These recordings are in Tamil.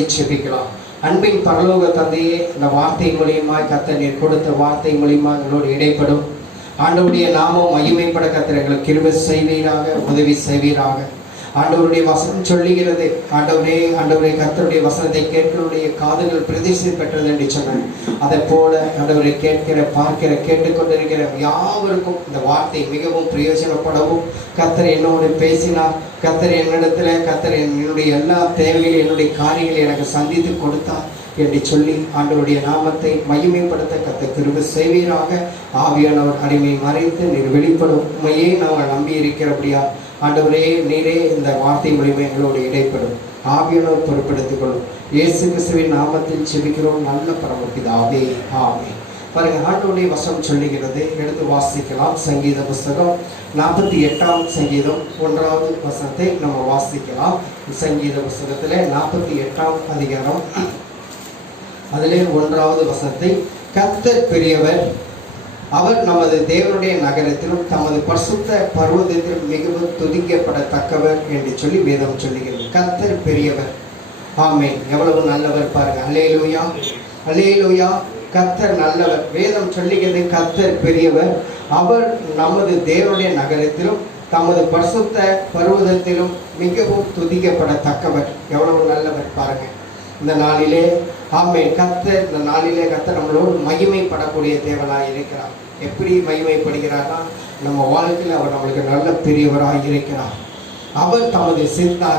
பண்ணி செபிக்கலாம். அன்பின் பரலோக தந்தையே, இந்த வார்த்தை மூலியமாய் கர்த்தர் நீர் கொடுத்த வார்த்தை மூலியமாக எங்களோடு இடைப்படும். ஆண்டவருடைய நாமம் மகிமைப்பட கர்த்தர் எங்களுக்கு கிருபை செய்வீராக, உதவி செய்வீராக. ஆண்டவருடைய வசனம் சொல்லுகிறது, ஆண்டவரே கர்த்தருடைய வசனத்தை கேட்கிறவருடைய காதுகள் பிரதிஷ்டை பெற்றது என்று சொன்னார். அதை போல ஆண்டவரை கேட்கிற, பார்க்கிற, கேட்டுக்கொண்டிருக்கிற யாவருக்கும் இந்த வார்த்தை மிகவும் பிரயோஜனப்படவும் கர்த்தர் என்னோடு பேசினார். கர்த்தர் என்னிடத்துல, கர்த்தர் என்னுடைய எல்லா தேவைகளையும், என்னுடைய காரியங்களை எனக்கு சந்தித்து கொடுத்தார் என்று சொல்லி ஆண்டவருடைய நாமத்தை மகிமைப்படுத்த கர்த்தர் கிருபை செய்வீராக. ஆவியானவர் அடிமை மறைத்து நீர் வெளிப்படும் உண்மையே நாங்கள் நம்பி இருக்கிறபடியா ஆண்டவரே, நீரே இந்த வார்த்தை மூலியமாக எங்களோடு இடைப்படும். ஆவியானவர் பொறுப்பெடுத்துக் கொள்ளும். இயேசு கிறிஸ்துவின் நாமத்தில் செபிக்கிறோம் நல்ல பரமபிதாவே, ஆமென். பாருங்க, ஆண்டவருடைய வசனம் சொல்லுகிறது, எடுத்து வாசிக்கலாம். சங்கீத புஸ்தகம் 48ஆம் சங்கீதம் 1வது வசனத்தை நம்ம வாசிக்கலாம். சங்கீத புஸ்தகத்தில் 48ஆம் அதிகாரம் அதிலே 1வது வசனத்தை, கர்த்தர் பெரியவர், அவர் நமது தேவனுடைய நகரத்திலும் தமது பரிசுத்த பர்வதத்திலும் மிகவும் துதிக்கப்படத்தக்கவர் என்று சொல்லி வேதம் சொல்லுகிறது. கர்த்தர் பெரியவர். ஆமென். எவ்வளவு நல்லவர் பாருங்க. அல்லேலூயா, அல்லேலூயா. கர்த்தர் நல்லவர். வேதம் சொல்லுகிறது, கர்த்தர் பெரியவர், அவர் நமது தேவனுடைய நகரத்திலும் தமது பரிசுத்த பர்வதத்திலும் மிகவும் துதிக்கப்படத்தக்கவர். எவ்வளவு நல்லவர் பாருங்க. இந்த நாளிலே ஆமென், கர்த்தர் இந்த நாளிலே கர்த்தர் நம்மளோடு மகிமைப்படக்கூடிய தேவனாய் இருக்கிறார். எப்படி மகிமைப்படுகிறார்னா, நம்ம வாழ்க்கையில் அவர் நம்மளுக்கு நல்ல பெரியவராக இருக்கிறார். அவர் தமது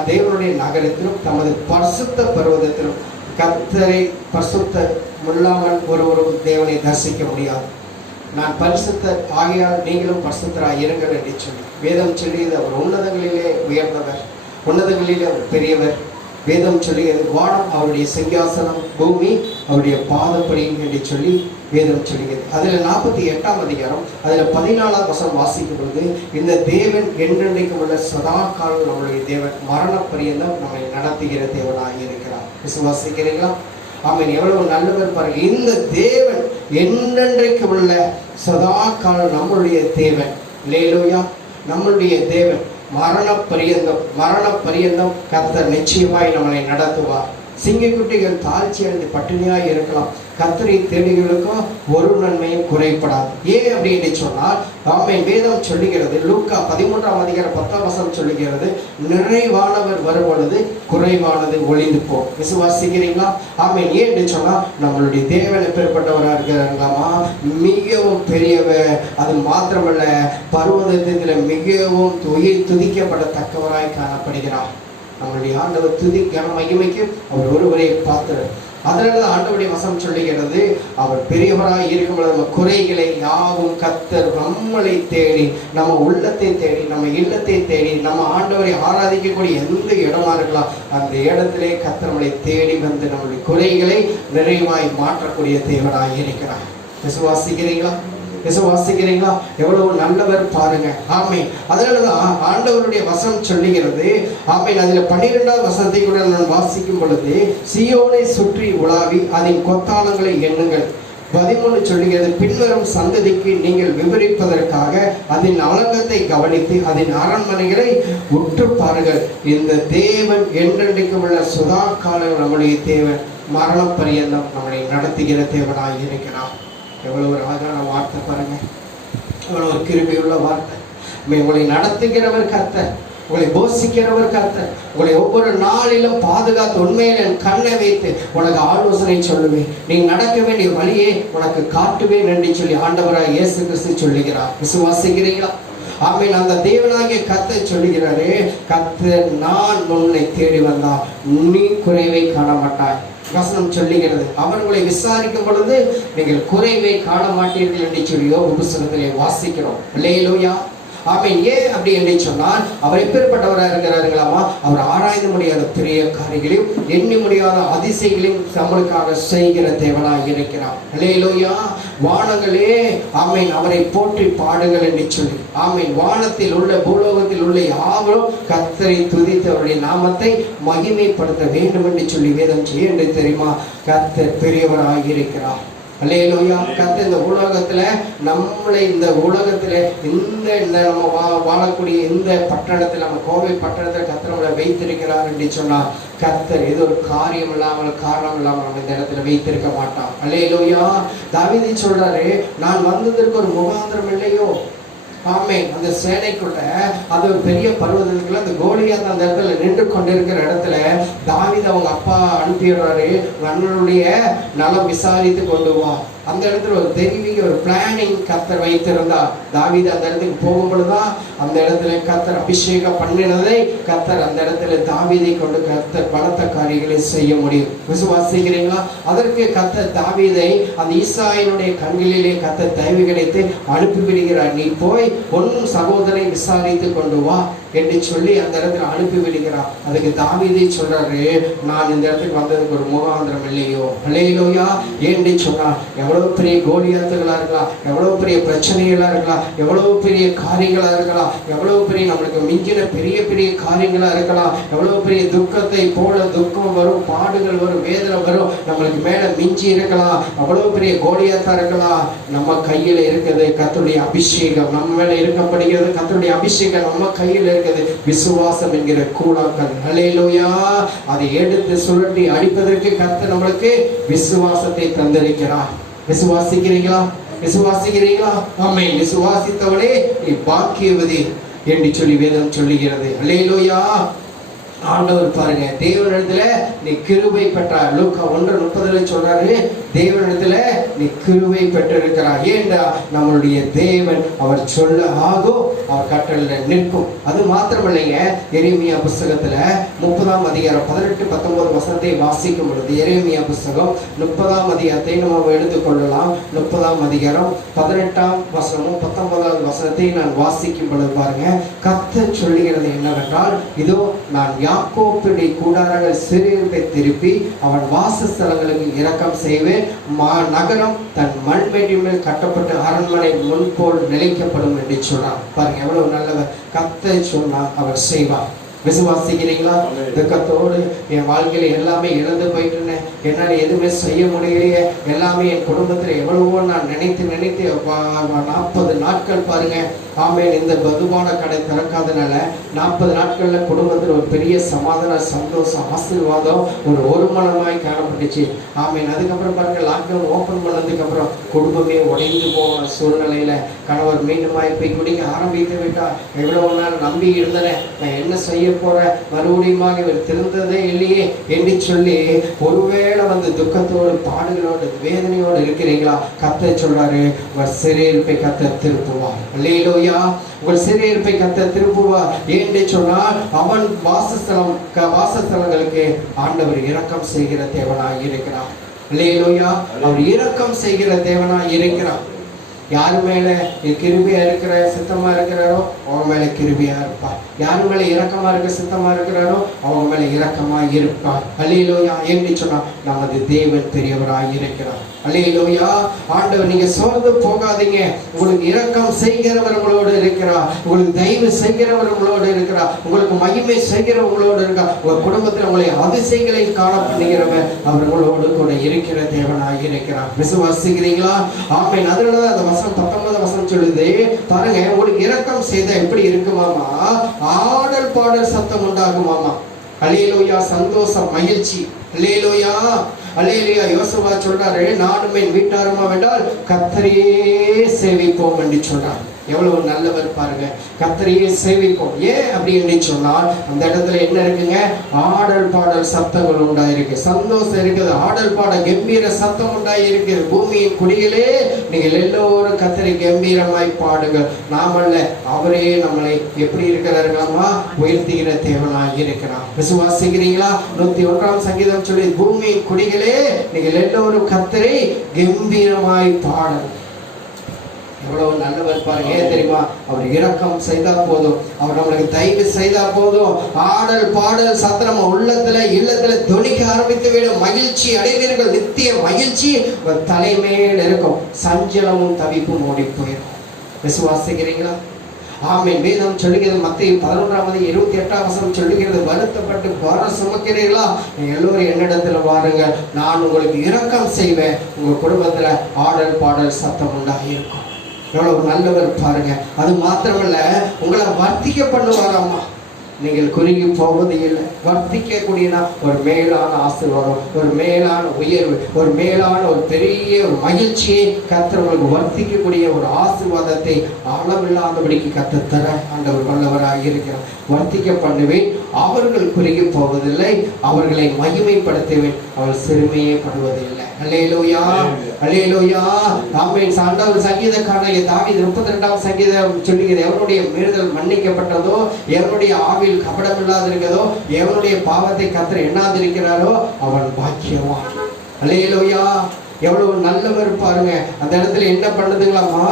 தேவனுடைய நகரத்திலும் தமது பரிசுத்த பர்வதத்திலும், கர்த்தரை பரிசுத்த முல்லாமல் ஒருவரும் தேவனை தரிசிக்க முடியாது. நான் பரிசுத்தர் ஆகையால் நீங்களும் பரிசுத்தராக இருங்கள் என்று சொல்லி வேதம் சொல்லியது. அவர் உன்னதங்களிலே உயர்ந்தவர், உன்னதங்களிலே அவர் பெரியவர். வேதம் சொல்லுகிறது, வானம் அவருடைய சிங்காசனம், பூமி அவருடைய பாதப்படி என்று சொல்லி வேதம் சொல்லுகிறது. அதில் 48ஆம் அதிகாரம் அதில் 14ஆம் வசனம் வாசிக்கும் பொழுது, இந்த தேவன் என்றென்றைக்கும் உள்ள சதா காலம் நம்முடைய தேவன், மரண பரியந்தம் நம்மை நடத்துகிற தேவனாக இருக்கிறார். விசுவாசிக்கிறீங்களா? ஆமென். எவ்வளவு நல்லவர் பாருங்க. இந்த தேவன் என்றென்றைக்கு உள்ள சதா காலம் நம்மளுடைய தேவன். அல்லேலூயா. நம்மளுடைய தேவன் மரண பரியந்தம் கர்த்தர் நிச்சயமாய் நம்மளை நடத்துவார். சிங்கக்குட்டிகள் தாழ்ச்சி அடைந்து பட்டினியாய் இருக்கலாம், கர்த்தரை தேடிகளுக்கும் ஒரு நன்மையும் குறைப்படாது. ஏன் அப்படின்னு சொன்னால், ஆமென், வேதம் சொல்லுகிறது, லூக்கா 13ஆம் அதிகாரம் 10ஆம் வசனம் சொல்லுகிறது, நிறைவானவர் வரும் பொழுது குறைவானது ஒளிந்து போ. விசுவாசிக்கிறீங்களா? ஆமென். ஏன் என்று சொன்னால், நம்மளுடைய தேவன் எப்பேற்பட்டவராக இருக்கிறாங்களாமா, மிகவும் பெரியவர். அது மாத்திரமல்ல, பர்வதத்தில் மிகவும் துதிக்கப்படத்தக்கவராய் காணப்படுகிறார். நம்மளுடைய ஆண்டவர் துதிக்கான மகிமைக்கு அவர் ஒருவரை பார்த்தார். அதனால ஆண்டவருடைய வசனம் சொல்லுகிறது, அவர் பெரியவராய் இருக்கும் பொழுது நம்ம குறைகளை யாவும் கர்த்தர் நம்மளை தேடி, நம்ம உள்ளத்தை தேடி, நம்ம இல்லத்தை தேடி, நம்ம ஆண்டவரை ஆராதிக்கக்கூடிய எந்த இடமா இருக்கலாம், அந்த இடத்திலே கர்த்தர் நம்மளை தேடி வந்து நம்மளுடைய குறைகளை நிறைவாய் மாற்றக்கூடிய தேவனாய் இருக்கிறார். விசுவாசிக்கிறீங்களா? விசுவாசிக்கிறீங்களா? எவ்வளவு நல்லவர் பாருங்க. ஆமென். அதனாலதான் ஆண்டவருடைய வசனம் சொல்லுகிறது, ஆமென், அதில் 12ஆம் வசனத்தை கூட நான் வாசிக்கும் பொழுது, சீயோனை சுற்றி உலாவி அதன் கொத்தாளங்களை எண்ணுங்கள். 13 சொல்லுகிறது, பின்வரும் சந்ததிக்கு நீங்கள் விவரிப்பதற்காக அதன் அலங்கத்தை கவனித்து அதன் அரண்மனைகளை உற்று பாருங்கள். இந்த தேவன் என்றென்றைக்கும் உள்ள சுதா காலம் நம்முடைய தேவன், மரண பரியந்தம் நம்மளை நடத்துகிற தேவனாய் இருக்கிறார். எவ்வளவு ஒரு அழகான வார்த்தை பாருங்க, எவ்வளவு ஒரு கிருபையுள்ள வார்த்தை. உங்களை நடத்துகிறவர் கர்த்தர், உங்களை போஷிக்கிறவர் கர்த்தர், உங்களை ஒவ்வொரு நாளிலும் பாதுகாத்து உண்மையில் என் கண்ணை வைத்து உனக்கு ஆலோசனை சொல்லுவேன், நீ நடக்க வேண்டிய வழியை உனக்கு காட்டுவேன் என்று சொல்லி ஆண்டவராய் இயேசு கிறிஸ்து சொல்லுகிறார். விசுவாசிக்கிறீங்களா? ஆமென். அந்த தேவனாகிய கர்த்தர் சொல்லுகிறாரே, கர்த்தர் நான் உன்னை தேடி வந்தால் நீ குறைவை காண மாட்டாய். வசனம் சொல்லுகிறது, அவர்களை விசாரிக்கும் பொழுது நீங்கள் குறைவை காண மாட்டீர்கள் என்று சொல்லி யோபு புத்தகத்திலே வாசிக்கிறோம். அல்லேலூயா. ஆமென். ஏன் அப்படி என்று சொன்னால், அவர் எப்பேற்பட்டவராக இருக்கிறார்களாமா, அவர் ஆராய்ந்து முடியாத பெரிய காரியங்களையும் எண்ணி முடியாத அதிசயங்களையும் நம்மளுக்காக செய்கிற தேவனாக இருக்கிறார். அல்லேலூயா. வானங்களே ஆமென் அவரை போற்றி பாடுங்கள் என்று சொல்லி, ஆமென், வானத்தில் உள்ள பூலோகத்தில் உள்ள யாவரும் கர்த்தரை துதித்து அவருடைய நாமத்தை மகிமைப்படுத்த வேண்டும் என்று சொல்லி வேதம் செய்ய என்று தெரியுமா, கர்த்தர் பெரியவராக இருக்கிறார். அல்லேலூயா. கர்த்தர் இந்த உலகத்துல நம்மளை இந்த உலகத்துல இந்த நம்ம வாழக்கூடிய இந்த பட்டணத்துல, நம்ம கோவை பட்டணத்துல கர்த்தர் நம்மளை வைத்திருக்கிறார் என்று சொன்னா, கர்த்தர் ஏதோ ஒரு காரியம் இல்லாமல் காரணம் இல்லாமல் நம்ம இந்த இடத்துல வைத்திருக்க மாட்டான். அல்லேலூயா. தாவீது சொல்றாரு, நான் வந்ததற்கு ஒரு முகாந்திரம் இல்லையோ. ஆமென். அந்த சேனைக்குள்ள அது ஒரு பெரிய பர்வதத்துக்குள்ள அந்த கோலியாத் அந்த இடத்துல நின்று கொண்டிருக்கிற இடத்துல தாவீது அவங்க அப்பா அனுப்பிடுறாரு, அண்ணனுடைய நலம் விசாரித்து கொண்டு வா. அந்த இடத்துல ஒரு தெய்வீக ஒரு பிளானிங் கர்த்தர் வைத்திருந்தா. தாவீது அந்த இடத்துக்கு போகும்பொழுதுதான் அந்த இடத்துல கர்த்தர் அபிஷேகம் பண்ணினதை கர்த்தர் அந்த இடத்துல தாவீதை கொண்டு கர்த்தர் பலத்த காரியங்களை செய்ய முடியும். விசுவாசிக்கிறீங்களா? அதற்கு கர்த்தர் தாவீதை அந்த ஈசாயினுடைய கண்களிலே கர்த்தர் தயவு கிடைத்து அனுப்பிவிடுகிறார். நீ போய் உன் சகோதரனை விசாரித்து கொண்டு வா என்று சொல்லி அந்த இடத்துல அனுப்பி விடுகிறார். அதுக்கு தாவீதை சொல்றாரு, நான் இந்த இடத்துக்கு வந்ததுக்கு ஒரு முகாந்திரம் இல்லையோ. அல்லேலூயா. ஏன்னு சொன்னா, எவ்வளவு பெரிய கோலியாத்துகளா இருக்கலாம், எவ்வளவு பெரிய பிரச்சனைகளா இருக்கலாம், எவ்வளவு பெரிய காரியங்களா இருக்கலாம், எவ்வளவு பெரிய நம்மளுக்கு மிஞ்சின பெரிய பெரிய காரியங்களா இருக்கலாம், எவ்வளவு பெரிய துக்கத்தை போல துக்கம் வரும், பாடுகள் வரும், வேதனை வரும், நம்மளுக்கு மேல மிஞ்சி இருக்கலாம், அவ்வளவு பெரிய கோலியாத்தா இருக்கலாம். நம்ம கையில இருக்கிறது கர்த்தருடைய அபிஷேகம், நம்ம மேல இருக்கப்படுகிறது கர்த்தருடைய அபிஷேகம், நம்ம கையில் இருக்கிறது விசுவாசம் என்கிற கூழாங்கல். அல்லேலூயா. அதை எடுத்து சுழட்டி அடிப்பதற்கு கர்த்தர் நம்மளுக்கு விசுவாசத்தை தந்திருக்கிறார். விசுவாசிக்கிறீங்களா? விசுவாசிக்கிறீங்களா? ஆமென். விசுவாசித்தவனே நீ பாக்கியவதி என்று சொல்லி வேதம் சொல்லுகிறது. அல்லேலூயா. ஆண்டவர் பாருங்க, தேவனிடத்துல நீ கிருபை பெற்றார். லூக்கா 1:30 சொல்றாரு, தேவனிடத்துல நீ கிருபை பெற்றிருக்கிறார். ஏண்டா நம்மளுடைய தேவன் அவர் சொல்ல ஆகும், அவர் கட்டளையில நிற்கும். அது மாத்திரமில்லைங்க, எரேமியா புஸ்தகத்துல 30ஆம் அதிகாரம் 18-19 வசனத்தை வாசிக்கும் பொழுது, எரேமியா புஸ்தகம் 30ஆம் அதிகாரத்தை நம்ம எடுத்துக்கொள்ளலாம். 30ஆம் அதிகாரம் 18ஆம் வசனமும் 19ஆம் வசனத்தை நான் வாசிக்கும் பொழுது பாருங்க, கர்த்தர் சொல்லுகிறது என்னவென்றால், இதோ நான் யாக்கோபுடைய கூடாரங்கள் சிறையிருப்பை திருப்பி அவன் வாசஸ்தலங்களுக்கு இரக்கம் செய்வேன். நகரம் தன் மண்மேடி மேல் கட்டப்பட்டு அரண்மனை முன்போல் நிலைக்கப்படும் என்று சொன்னார். பாருங்க எவ்வளவு நல்லவர். கர்த்தர் சொன்னா அவர் செய்வார். விசுவாசிக்கிறீங்களா? துக்கத்தோடு என் வாழ்க்கையில எல்லாமே இழந்து போயிட்டு என்னால் எதுவுமே செய்ய முடியலையே, எல்லாமே என் குடும்பத்துல எவ்வளவோ நான் நினைத்து 40 நாட்கள் பாருங்க. ஆமேன். இந்த மதுபான கடை திறக்காதனால 40 நாட்கள்ல குடும்பத்தில் ஒரு பெரிய சமாதான, சந்தோஷம், ஆசீர்வாதம் ஒரு மனமாய் காணப்பட்டுச்சு. ஆமேன். அதுக்கப்புறம் பாருங்க, லாக்டவுன் ஓபன் பண்ணதுக்கு அப்புறம் குடும்பமே உடைந்து போன சூழ்நிலையில கணவர் மீண்டுமாய் போய் குடிக்க ஆரம்பித்து விட்டார். எவ்வளவு நாள் நம்பி இருந்தேன், நான் என்ன செய்ய போற, மறுபடியும் இவர் திருந்ததே இல்லையே என்று சொல்லி ஒருவேளை வந்து துக்கத்தோடு, பாடுகளோடு, வேதனையோடு இருக்கிறீங்களா? கர்த்தர் சொல்றாரு, உங்கள் சிறையிருப்பை கர்த்தர் திருப்புவார். அல்லேலூயா. உங்கள் சிறையிருப்பை கர்த்தர் திருப்புவார். ஏன்னு சொன்னால், அவன் வாசஸ்தலங்களுக்கு ஆண்டவர் இரக்கம் செய்கிற தேவனாய் இருக்கிறார். அல்லேலூயா. அவர் இரக்கம் செய்கிற தேவனாய் இருக்கிறார். யாரு மேல கிருபையா இருக்கிற சித்தமா இருக்கிறாரோ அவங்க மேல கிருபையா இருப்பார். யாரு மேல இரக்கமா இருக்க சித்தமா இருக்கிறாரோ அவங்க மேல இரக்கமா இருப்பார். அல்லேலூயா. என்று சொன்னா நமது தேவன் பெரியவராய் இருக்கிறார். அல்லேலூயா. ஆண்டவர், நீங்க சோர்ந்து போகாதீங்க. உங்களுக்கு இரக்கம் செய்கிறவர் உங்களோடு இருக்கிறார். உங்களுக்கு தயவு செய்கிறவர் உங்களோடு இருக்கிறார். உங்களுக்கு மகிமை செய்கிறவங்களோடு இருக்கிறார். உங்க குடும்பத்தில் உங்களை அதிசயங்களை காண பண்ணுகிறவர் அவர் உங்களோடு கூட இருக்கிற தேவனாய் இருக்கிறார். விசுவாசிக்கிறீங்களா? ஆமென். அதனாலதான் அந்த 19 வசனம் சொல்லுது பாருங்க, உங்களுக்கு இரக்கம் செய்த எப்படி இருக்குமாமா? ஆடல் பாடல் சத்தம் உண்டாகுமாமா. அல்லேலூயா. சந்தோஷம், மகிழ்ச்சி. அல்லேலூயா. அல்லேலூயா. யோசுவா சொல்றாரு, நானும் என் வீட்டாருமா வேண்டால் கர்த்தரையே சேவிப்போம் என்று சொல்றார். எவ்வளவு நல்லவர் பாருங்க. கர்த்தரையே சேவிப்போம். ஏன் அப்படின்னு சொன்னால், அந்த இடத்துல என்ன இருக்குங்க? ஆடல் பாடல் சத்தங்கள் உண்டாயிருக்கு, சந்தோஷம் இருக்குது, ஆடல் பாடல் கம்பீர சத்தம் உண்டாயிருக்கு. பூமியின் குடிகளே நீங்கள் எல்லோரும் கர்த்தரை கம்பீரமாய் பாடுங்கள். நாமல்ல, அவரே நம்மளை எப்படி இருக்கிறார்களாமா உயர்த்துகிற தேவனாய் இருக்கிறார். விசுவாசிக்கிறீங்களா? 101ஆம் சங்கீதம் சொல்லி, பூமியின் குடிகளே நீங்கள் எல்லோரும் கர்த்தரை கம்பீரமாய் பாடுங்கள். எவ்வளவு நல்லவர் பாருங்க. ஏன் தெரியுமா? அவர் இரக்கம் செய்தா போதும், அவர் நம்மளுக்கு தயவு செய்தா போதும், ஆடல் பாடல் சத்திரம் உள்ளத்துல இல்லத்துல துணிக்க ஆரம்பித்து விடும். மகிழ்ச்சி அடைவீர்கள். நித்திய மகிழ்ச்சி தலைமையில் இருக்கும். சஞ்சலமும் தவிப்பும் ஓடி போயிடும். விசுவாசிக்கிறீங்களா? ஆமென். வேதம் சொல்லுகிறது, மத்தேயு 11:28 சொல்லுகிறது, வருத்தப்பட்டு பாரம் சுமக்கிறீர்களா, எல்லோரும் என்னிடத்துல வாருங்க, நான் உங்களுக்கு இரக்கம் செய்வேன். உங்க குடும்பத்துல ஆடல் பாடல் சத்தம் உண்டாகிருக்கும். எவ்வளவு நல்லவர் பாருங்க. அது மாத்திரமல்ல, உங்களை வர்த்திக்க பண்ணுவாராமா. நீங்கள் குறுகி போவது இல்லை. வர்த்திக்கக்கூடியனா ஒரு மேலான ஆசீர்வாதம், ஒரு மேலான உயர்வு, ஒரு மேலான ஒரு பெரிய ஒரு மகிழ்ச்சியை கர்த்தர் உங்களுக்கு வர்த்திக்கக்கூடிய ஒரு ஆசீர்வாதத்தை அளவில்லாதபடிக்கு கர்த்தர் தர ஆண்டவர் வல்லவராக இருக்கிறார். வர்த்திக்க பண்ணுவேன், அவர்கள் குறுகி போவதில்லை, அவர்களை மகிமைப்படுத்துவேன், அவள் சிறுமையே படுவதில்லை. அல்லேலூயா, அல்லேலூயா, ஆமென். ஆண்டவர் சங்கீதக்காரனாகிய தாவீது 32ஆம் சங்கீதம் சொல்லுகிறது, எவனுடைய மீறுதல் மன்னிக்கப்பட்டதோ, எவனுடைய ஆவியில் கபடம் இல்லாதிருக்கிறதோ, எவனுடைய பாவத்தை கர்த்தர் எண்ணாதிருக்கிறாரோ அவன் பாக்கியவான். அல்லேலூயா, எவ்வளவு நல்லவர் பாருங்க. அந்த இடத்துல என்ன பண்ணுதுங்களாமா,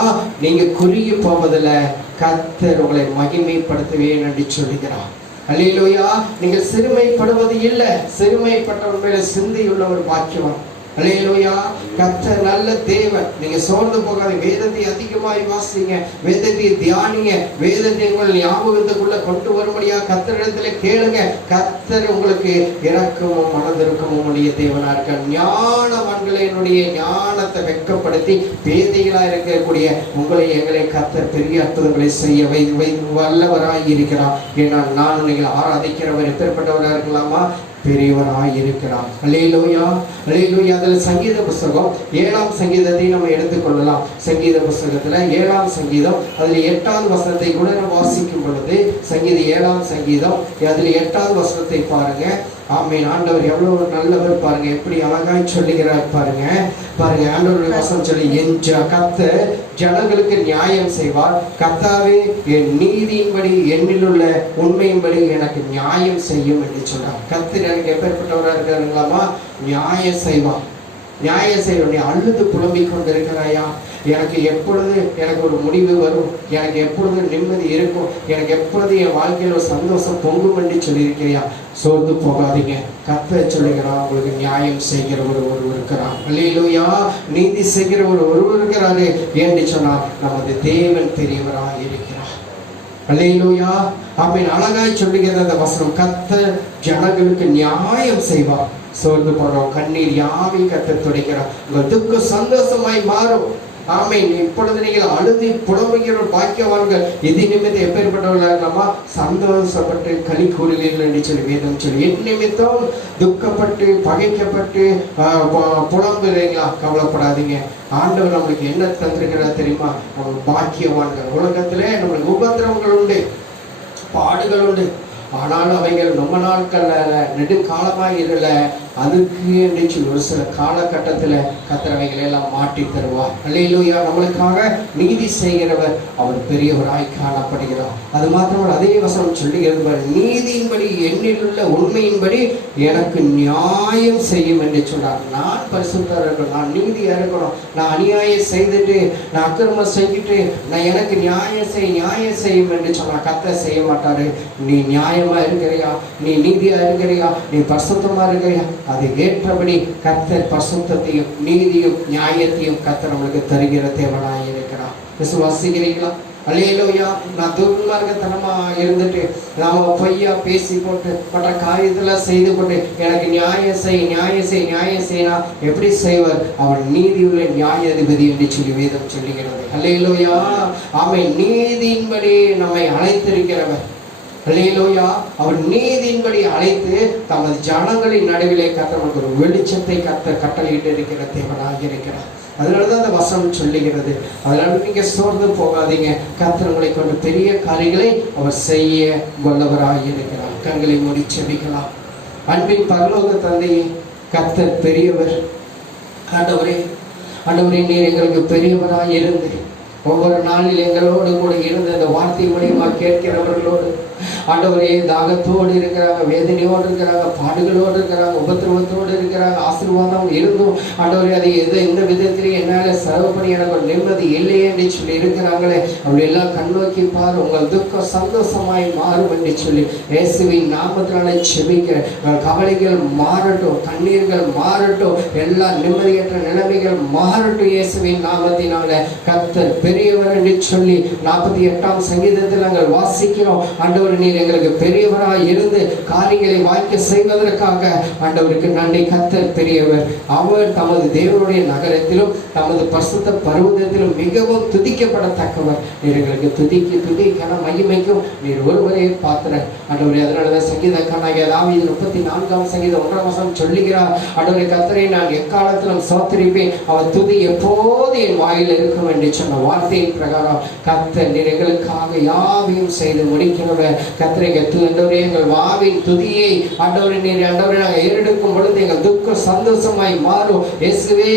நீங்க குறுகி போவதில்லை, கர்த்தர் உங்களை மகிமைப்படுத்துவேன் என்று சொல்லுகிறார். அல்லேலூயா, நீங்கள் சிறுமைப்படுவது இல்லை, சிறுமைப்பட்டவன் மேல சிந்தையுள்ளவர் பாக்கியவான். அல்லேலூயா, கர்த்தர் நல்ல தேவன். நீங்க சோர்ந்து போகாத, வேதத்தை அதிகமாய் வாசிங்க, வேதத்தை தியானிங்க, வேதத்தை உங்கள் ஞாபகத்துக்குள்ள கொண்டு வரும்படியா கர்த்தரிடத்துல கேளுங்க. கர்த்தர் உங்களுக்கு இரக்கமும் மனதிற்கமும் உடைய தேவனா இருக்க. ஞானவான்களை என்னுடைய ஞானத்தை வெட்கப்படுத்தி பேதைகளா இருக்கக்கூடிய உங்களை எங்களை கர்த்தர் பெரிய அற்புதங்களை செய்ய வல்லவராய் இருக்கிறார். ஏன்னா நான் நீங்கள் ஆராதிக்கிறவர் எப்பேற்பட்டவராக இருக்கலாமா, பெரியவராய் இருக்கிறார். அல்லேலூயா, அல்லேலூயா. அதில் சங்கீத புஸ்தகம் 7ஆம் சங்கீதத்தை நம்ம எடுத்துக்கொள்ளலாம். சங்கீத புஸ்தகத்துல 7ஆம் சங்கீதம், அதில் 8வது வசனத்தை கூட நம்ம வாசிக்கும் பொழுது, சங்கீத 7ஆம் சங்கீதம் அதில் 8வது வசனத்தை பாருங்க. ஆமென். ஆண்டவர் எவ்வளவு நல்லவர் பாருங்க, எப்படி அழகாய் சொல்லுகிறார் பாருங்க. பாருங்க, ஆண்டவருடைய வசனம் சொல்லி, என் கர்த்தர் ஜனங்களுக்கு நியாயம் செய்வார். கர்த்தாவே என் நீதியின்படி என்னிலுள்ள உண்மையின்படி எனக்கு நியாயம் செய்யும் என்று சொன்னார். கர்த்தர் எனக்கு எப்பேற்பட்டவராக இருக்கிறாங்களாமா, நியாயம் செய்வார். நியாயம் செய்ய. நீ அழுது புலம்பிக் கொண்டிருக்கிறாயா, எனக்கு எப்பொழுது எனக்கு ஒரு முடிவு வரும், எனக்கு எப்பொழுது நிம்மதி இருக்கும், எனக்கு எப்பொழுது என் வாழ்க்கையில் ஒரு சந்தோஷம் பொங்கும் என்று சொல்லியிருக்கிறியா, சோர்ந்து போகாதீங்க. கர்த்தர் சொல்லுகிறார், உங்களுக்கு நியாயம் செய்கிற ஒருவர் இருக்கிறார். அல்லேலூயா, நீதி செய்கிற ஒருவர் இருக்கிறாரு என்று சொன்னார். நமது தேவன் பெரியவராக இருக்கிறார். அல்லேலூயா, ஆமென். அழகாய் சொல்லுகிறது அந்த வசனம், கர்த்தர் ஜனங்களுக்கு நியாயம் செய்வார். சோர்ந்து போறோம், கண்ணீர் யாவையும் கர்த்தர் துடைக்கிறார். உங்கள் துக்கம் சந்தோஷமாய் மாறும். ஆமென். இப்பொழுது நீங்கள் அழுதி புலம்புகிற பாக்கியவான்கள். இது நிமித்தம் எப்பேற்பட்டவர்களாக இருக்கலாமா, சந்தோஷப்பட்டு களி கூறுவீர்கள் என்று சொல்லி வேதம் சொல்லி. என் நிமித்தம் துக்கப்பட்டு பகைக்கப்பட்டு புலம்புறீங்களா, கவலைப்படாதீங்க. ஆண்டவர் நம்மளுக்கு என்ன தந்திருக்கிறார் தெரியுமா, நம்ம பாக்கியவான்கள். உலகத்திலே நம்மளுக்கு உபத்திரவங்கள் உண்டு, பாடுகள் உண்டு, ஆனால் அவைகள் ரொம்ப நாட்கள் நெடுங்காலமாக இருல. அதுக்கு என்று சொல்லி ஒரு சில காலகட்டத்தில் கர்த்தர் அவைகளை எல்லாம் மாற்றி தருவார். அல்லேலூயா, நம்மளுக்காக நீதி செய்கிறவர், அவர் பெரியவராய் காணப்படுகிறார். அது மாத்திரமல்ல, அதே வசனம் சொல்லுகிறது, நீதியின்படி என்னிலுள்ள உண்மையின்படி எனக்கு நியாயம் செய்யும் என்று சொன்னார். நான் பரிசுத்தராக இருக்கணும், நான் நீதியா இருக்கணும். நான் அநியாயம் செய்துட்டு, நான் அக்கிரமம் செஞ்சுட்டு, நான் எனக்கு நியாயம் செய்யும் என்று சொன்னார். கர்த்தர் செய்ய மாட்டாரு. நீ நியாயமா இருக்கிறியா, நீ நீதியா இருக்கிறியா, நீ பரிசுத்தமா இருக்கிறியா, அது ஏற்றபடி கர்த்தர் பரிசுத்தத்தையும் நீதியும் நியாயத்தையும் கர்த்தர் நம்மளுக்கு தருகிற தேவனாய் இருக்கிறார். விசுவாசிக்கிறீங்களா? அல்லேலூயா. நான் துர்மார்க்கத்தனமா இருந்துட்டு, நாம பொய்யா பேசி போட்டு மற்ற காரியத்தெல்லாம் செய்து கொண்டு எனக்கு நியாயம் செய்யினா எப்படி செய்வார்? அவன் நீதியுள்ள நியாயாதிபதி என்று சொல்லி வேதம் சொல்லுகிறது. அல்லேலூயா, ஆமென். நீதியின்படி நம்மை அழைத்திருக்கிறவர். அல்லேலூயா, அவர் நீதியின்படி அழைத்து தமது ஜனங்களின் நடுவிலே கர்த்தர் ஒரு வெளிச்சத்தை கர்த்தர் கட்டளையிட்டு இருக்கிற தேவனாக இருக்கிறார். அதனாலதான் அந்த வசனம் சொல்லுகிறது. அதனால நீங்க சோர்ந்து போகாதீங்க. கர்த்தர் உங்களை கொண்டு பெரிய காரியங்களை அவர் செய்ய வல்லவராக இருக்கிறார். கண்களை மூடி செபிக்கலாம். அன்பின் பரலோக தந்தையே, கர்த்தர் பெரியவர். ஆண்டவரே, நீர் எங்களுக்கு பெரியவராக இருந்து ஒவ்வொரு நாளில் எங்களோடு கூட இருந்து அந்த வார்த்தை மூலியமா கேட்கிறவர்களோடு ஆண்டவரே தாகத்தோடு இருக்கிறாங்க, வேதனையோடு இருக்கிறாங்க, பாடுகளோடு இருக்கிறாங்க, உபத்திரவத்தோடு இருக்கிறாங்க. ஆசீர்வாதம் இருந்தும் ஆண்டவரே அதை எந்த விதத்திலே என்னால செலவு பண்ணி எனக்கு ஒரு நிம்மதி இல்லையே என்று சொல்லி இருக்கிறாங்களே, அப்படி எல்லாம் கண்ணோக்கி பாரு, உங்கள் துக்கம் சந்தோஷமாய் மாறும் என்று சொல்லி இயேசுவின் நாமத்தினால செபிக்கிறேன். கவலைகள் மாறட்டும், கண்ணீர்கள் மாறட்டும், எல்லா நிம்மதியற்ற நிலைமைகள் மாறட்டும் இயேசுவின் நாமத்தினால. கர்த்தர் பெரியவர் என்று சொல்லி 48ஆம் சங்கீதத்தில் நாங்கள் வாசிக்கிறோம். ஆண்டவர் நீர் எங்களுக்கு பெரியவராய் இருந்து காரியங்களை வாய்க்க செய்வதற்காக ஆண்டவருக்கு நன்றி. கர்த்தர் பெரியவர். அவர் தமது தேவனுடைய நகரத்திலும் தமது பரிசுத்த பர்வதத்திலும் மிகவும் துதிக்கப்படத்தக்கவர். நீர் எங்களுக்கு துதிக்கான மகிமைக்கும் நீர் ஒருவரே பாத்திரர் ஆண்டவரே. அதனாலதான் சங்கீதக்காரனாகிய தாவீது 34ஆம் சங்கீதம் 1ஆம் வசனம் சொல்லுகிறார், ஆண்டவரே கர்த்தரை நான் எக்காலத்திலும் ஸ்தோத்திரிப்பேன், அவர் துதி எப்போது என் வாயில் இருக்கும் என்று சொன்ன வார்த்தையின் பிரகாரம் கர்த்தர் நீர் எங்களுக்காக யாவையும் செய்து முடிக்கிறவர். கர்த்தரை ஆண்டவரே எங்கள் வாவின் துதியை ஆண்டவரே நீர் ஆண்டவரே நாங்கள் ஏறெடுக்கும் பொழுது எங்கள் துக்கம் சந்தோஷமாய் மாறும். இயேசுவே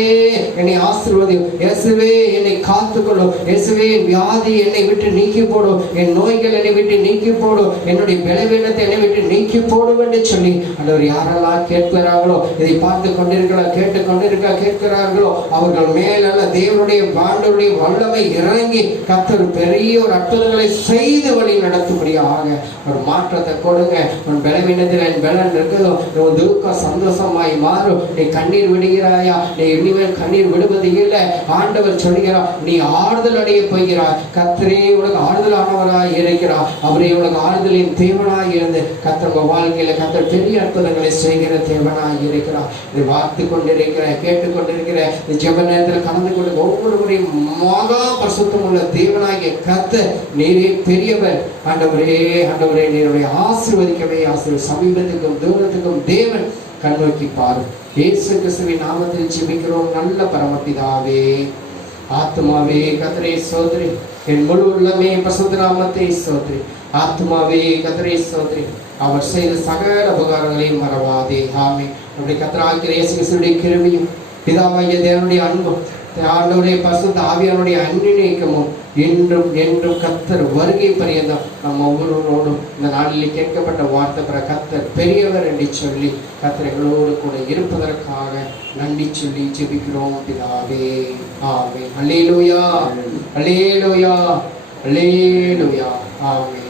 என்னை ஆசீர்வதியும், இயேசுவே என்னை காத்துக்கொள்ளும், இயேசுவே என் வியாதி என்னை விட்டு நீக்கி போடும், என் நோய்கள் என்னை விட்டு நீக்கி போடும், என்னுடைய பலவீனத்தை என்னை விட்டு நீக்கி போடும் என்று சொல்லி ஆண்டவர் யாரெல்லாம் கேட்கிறார்களோ, இதை பார்த்து கொண்டிருக்கிறார், கேட்கிறார்களோ அவர்கள் மேலல்ல தேவனுடைய ஆண்டவருடைய வல்லமை இறங்கி கர்த்தர் பெரிய ஒரு அற்புதங்களை செய்து வழி நடத்தும்படியாக ஒரு மாற்றத்தை கொடுங்க. உன் பலவீனத்தில் என் பலன் இருக்குதோ, உன் துக்கம் சந்தோஷமாய் மாறும். நீ கண்ணீர் விடுகிறாயா, நீ இனிமேல் கண்ணீர் விடுவது இல்லை. ஆண்டவர் சொல்கிறார், நீ ஆறுதல் அடைய போகிறாய். கர்த்தரே உனக்கு ஆறுதலானவராய் இருக்கிறார். அவரே உனக்கு ஆறுதலின் தேவனாய் இருந்து கர்த்தர் வாழ்க்கையில கர்த்தர் பெரிய அற்புதங்களை செய்கிற தேவனாய் இருக்கிறார். இதை பார்த்து கொண்டிருக்கிற, கேட்டுக்கொண்டிருக்கிற, ஜெப நேரத்தில் கலந்து கொண்டு ஒவ்வொருவரையும் மகா பரிசுத்தம் உள்ள தேவனாகிய கர்த்தர் நீரே பெரியவர். ஆண்டவரே ஆண்டவரே நீருடைய ஆசீர்வதிக்கவே சமீபத்துக்கும் தூரத்துக்கும் தேவன் கண்ணோக்கி பாரு. இயேசு கிறிஸ்துவின் நாமத்தில் ஜெபிக்கிறோம் நல்ல பரமபிதாவே. ஆத்மாவே கர்த்தரை ஸ்தோத்திரி, என் முழு உள்ளமே பரிசுத்த நாமத்தை ஸ்தோத்திரி. ஆத்மாவே கர்த்தரை ஸ்தோத்திரி, அவர் செய்த சகல உபகாரங்களையும் மறவாதே. ஆமென். நம்முடைய கர்த்தராகிய இயேசு கிறிஸ்துவின் கிருபையும் பிதாவாகிய தேவனுடைய அன்பும் ஆண்டவருடைய பரிசுத்த ஆவியானுடைய அன்பினைக்கமும் என்றும் என்றும் கர்த்தர் வருகை பரியந்தம் நம்ம ஒவ்வொருவரோடும் இந்த நாளில் கேட்கப்பட்ட வார்த்தை பெற கர்த்தர் பெரியவர் என்று சொல்லி கர்த்தர் எங்களோடு கூட இருப்பதற்காக நன்றி சொல்லி ஜெபிக்கிறோம் பிதாவே. ஆமென். அல்லேலூயா, அல்லேலூயா, அல்லேலூயா. ஆமென்.